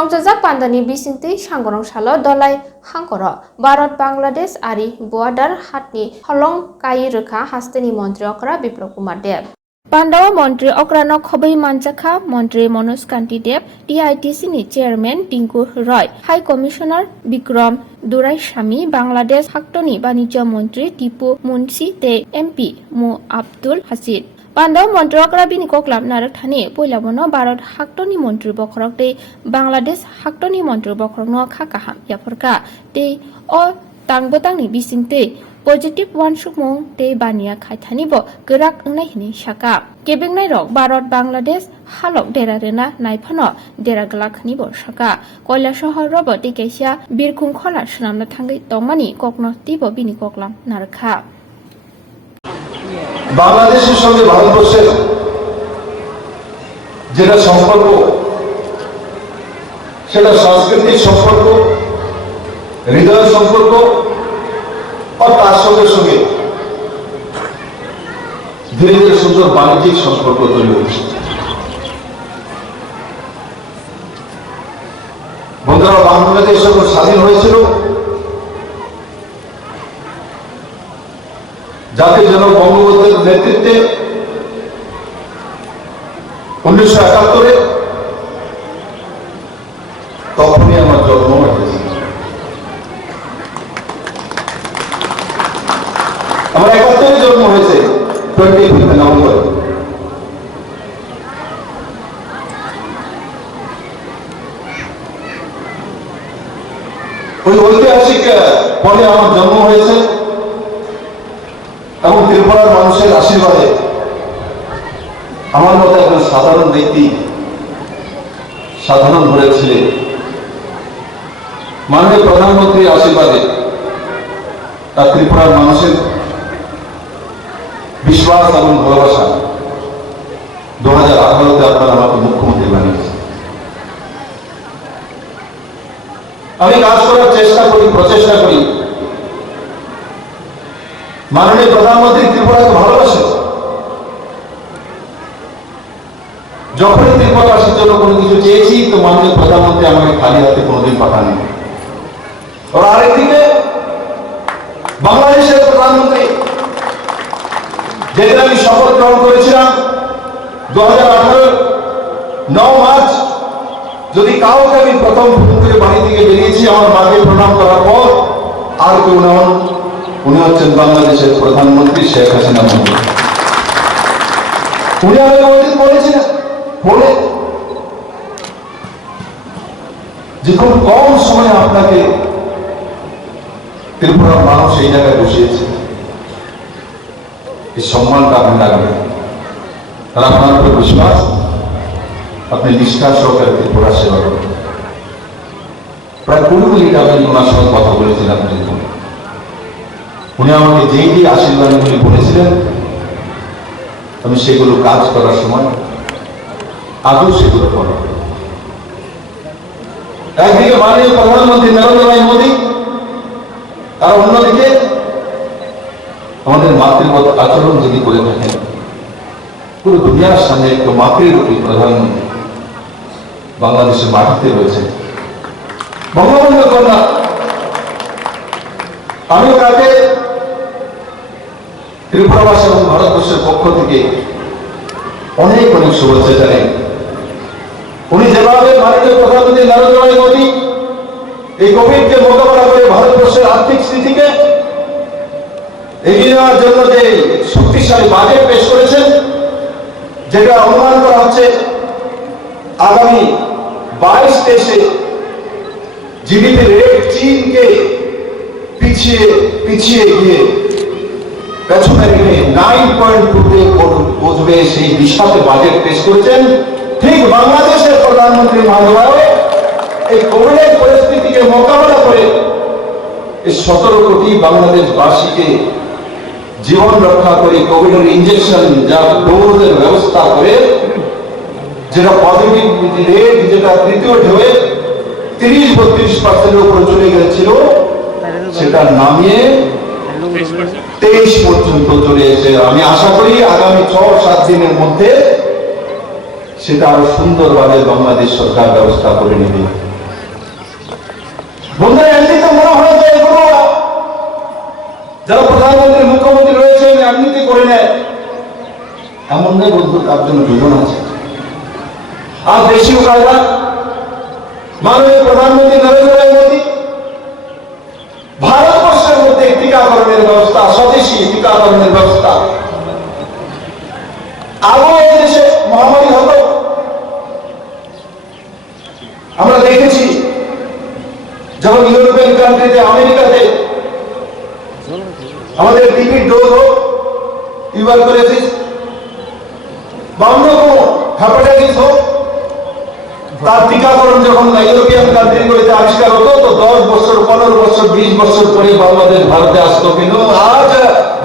সংসজাক পান্দানি বিসিংতি সাংগরং সালো দলাই হাংকর ভারত বাংলাদেশ আরি বর্ডার হাটনি হলং কাই রোখা হাস্তেনি মন্ত্রী অকরা বিপ্লব কুমার দেব পান্ডাওয়া মন্ত্রী অক্রানো খবৈ মানচাখা মন্ত্রী মনোজ কান্তি দেব টিআইটিসি নি চেয়ারম্যান টিঙ্কু রয় হাই কমিশনার বিক্রম দুরাইস্বামী বাংলাদেশ হাক্টনি বাণিজ্য মন্ত্রী টিপু মুন্সি তে এমপি মু আব্দুল হাসিদ পান্ডাও মন্ত্রী অকরা বিনি ককলাম নারক থানি পয়লাবনো ভারত হাক্টনি মন্ত্রী বখরক তে বাংলাদেশ হাক্টনি মন্ত্রী বখরক ন খাকাহাম ইয়াফরকা তে অ তাংবতাংনি বিসিংতে পজিটিভ ওয়ান সুকমং তে বানিয়া খাইথানিব গরাক নাইহিনি সাকা কেবেंनाय रक भारत बांग्लादेश हालक देरा रेना नायफानो देरा गलाखनिब साका कयला शहर रब टिकेसिया बिरखुं खला सुनामना थांगै तंमानि ककनो तिब बिनि ककलाम नारखा বাংলাদেশের সঙ্গে ভারতবর্ষের যেটা সম্পর্ক সেটা সাংস্কৃতিক সম্পর্ক হৃদয় সম্পর্ক আর তার সঙ্গে সঙ্গে ধীরে ধীরে সুন্দর বাণিজ্যিক সম্পর্ক তৈরি হচ্ছে। বন্ধুরা, বাংলাদেশ যখন স্বাধীন হয়েছিল জাতির জনক বঙ্গবন্ধুর নেতৃত্বে 1971-এ তখনই আমার জন্ম হয়েছে। আমার 71-এ জন্ম হয়েছে 25 নভেম্বর। ওই ঐতিহাসিক পরে আমার জন্ম হয়েছে এবং ত্রিপুরার মানুষের আশীর্বাদে আমার মতো একজন সাধারণ ব্যক্তি সাধারণ ঘরে ছিলেন মাননীয় প্রধানমন্ত্রীর আশীর্বাদে তার ত্রিপুরার মানুষের বিশ্বাস এবং ভালোবাসা 2018-তে আপনারা আমাকে মুখ্যমন্ত্রী বানিয়েছেন। আমি কাজ করার প্রচেষ্টা করি মাননীয় প্রধানমন্ত্রী ত্রিপুরাকে ভালোবাসেন। যখনই ত্রিপুরাবাসীর জন্য কোনো কিছু চেয়েছি তো মাননীয় প্রধানমন্ত্রী আমাকে খালি হাতে কোনোদিন পাঠাননি। আর আরেকদিকে বাংলাদেশের প্রধানমন্ত্রী যেদিন আমি শপথ গ্রহণ করেছিলাম 2018 9 মার্চ, যদি কাউকে আমি প্রথম ফোন করে বাড়ি থেকে বেরিয়েছি আমার মাকে প্রণাম করার পর আর কেউ নন, উনি হচ্ছেন বাংলাদেশের প্রধানমন্ত্রী শেখ হাসিনা মন্ত্রী। উনি আমাকে ওইদিন বলেছিলেন যে খুব কম সময়ে আপনাকে ত্রিপুরার মানুষ এই জায়গায় বসিয়েছে, এই সম্মানটা আপনি রাখবেন। আর আপনার উপর বিশ্বাস, আপনি নিষ্ঠা সহকারে ত্রিপুরা সেবা করবেন। প্রায় 20 মিনিট আমি ওনার সঙ্গে কথা বলেছিলাম। উনি আমাকে যেই আশীর্বাদগুলি বলেছিলেন আমি সেগুলো কাজ করার সময় আদৌ সেগুলো করব। একদিকে মাননীয় প্রধানমন্ত্রী নরেন্দ্র ভাই মোদী, আর অন্যদিকে আমাদের মাতৃবৎ আচরণ যদি করে থাকেন পুরো দুনিয়ার সামনে একটু মাতৃরূপী প্রধানমন্ত্রী বাংলাদেশের মাটিতে রয়েছে বঙ্গবন্ধু কন্যা। আমি তাকে ত্রিপুরাবাসী এবং ভারতবর্ষের পক্ষ থেকে অনেক অনেক শুভেচ্ছা জানাই। উনি যেভাবে মাননীয় প্রধানমন্ত্রী নরেন্দ্র ভাই মোদী এই কোভিডকে মোকাবেলা করে ভারতবর্ষের আর্থিক স্থিতিকে এগিয়ে নেওয়ার জন্য যে শক্তিশালী বাজেট পেশ করেছেন, যেটা অনুমান করা হচ্ছে আগামী 22-23-এ জিডিপি রেট চীনকে পিছিয়ে গিয়ে পেছনে রেখে 9.2-তে পৌঁছবে, সেই দিশাতে বাজেট পেশ করেছেন। ঠিক বাংলাদেশের প্রধানমন্ত্রী মহোদয় এই কোভিডের পরিস্থিতিকে মোকাবেলা করে এই 17 কোটি বাংলাদেশবাসীকে জীবন রক্ষা করে কোভিডের ইনজেকশন যা ডোজের ব্যবস্থা করে, যেটা পজিটিভিটি রেট যেটা তৃতীয় ঢেউয়ে 30-32% উপরে চলে গেছিল সেটা নামিয়ে 23 পর্যন্ত চলে এসে আমি আশা করি আগামী 6-7 দিনের মধ্যে সেটা আরো সুন্দরভাবে বাংলাদেশ সরকার ব্যবস্থা করে নেবে। বন্ধুরা, এমনিতে মনে হয় যে এগুলো যারা প্রধানমন্ত্রী মুখ্যমন্ত্রী রয়েছে এমনিতে করে নেয়, এমন নেই বন্ধু, তার জন্য যোজনা আছে। আর দেশীয় কায়দা, মাননীয় প্রধানমন্ত্রী নরেন্দ্র মোদী ভারতবর্ষের মধ্যে টিকাকরণের ব্যবস্থা, স্বদেশী টিকাকরণের ব্যবস্থা। আগে এই দেশে মহামারী হতো, আমরা দেখেছি যখন ইউরোপিয়ান কান্ট্রিতে, আমেরিকাতে আমাদের টিবির ডোজ হোক, টিউবারকুলোসিস বা অন্য কোনো হেপাটাইটিস হোক, তার টিকাকরণ যখন ইউরোপিয়ান কান্ট্রিগুলিতে আবিষ্কার হতো, তো 10 বছর, 15 বছর, 20 বছর পরে বাংলাদেশ ভারতে আসতো। কিন্তু আজ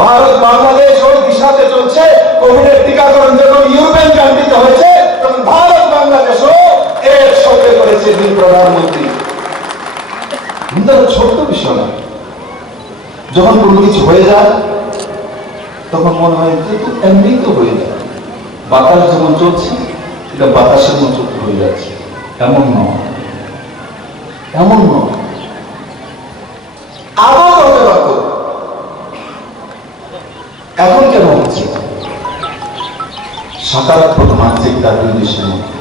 ভারত বাংলাদেশ ওই দিশাতে চলছে। কোভিডের টিকাকরণ যখন ইউরোপিয়ান কান্ট্রিতে হয়েছে, তখন ভারত বাংলাদেশও এর সঙ্গে করেছে দুই প্রধানমন্ত্রী। কিন্তু ছোট্ট বিষয় না, যখন কোনো কিছু হয়ে যায় তখন মনে হয় যে এমনি তো হয়ে যায়, বাতাস যেমন চলছে এটা বাতাসের মতো হয়ে যাচ্ছে। এমন নয়, এমন নয়। আবার হতে পারত, এখন কেন হচ্ছে? সাকারাত্মক মানসিকতা দুই দেশের মধ্যে।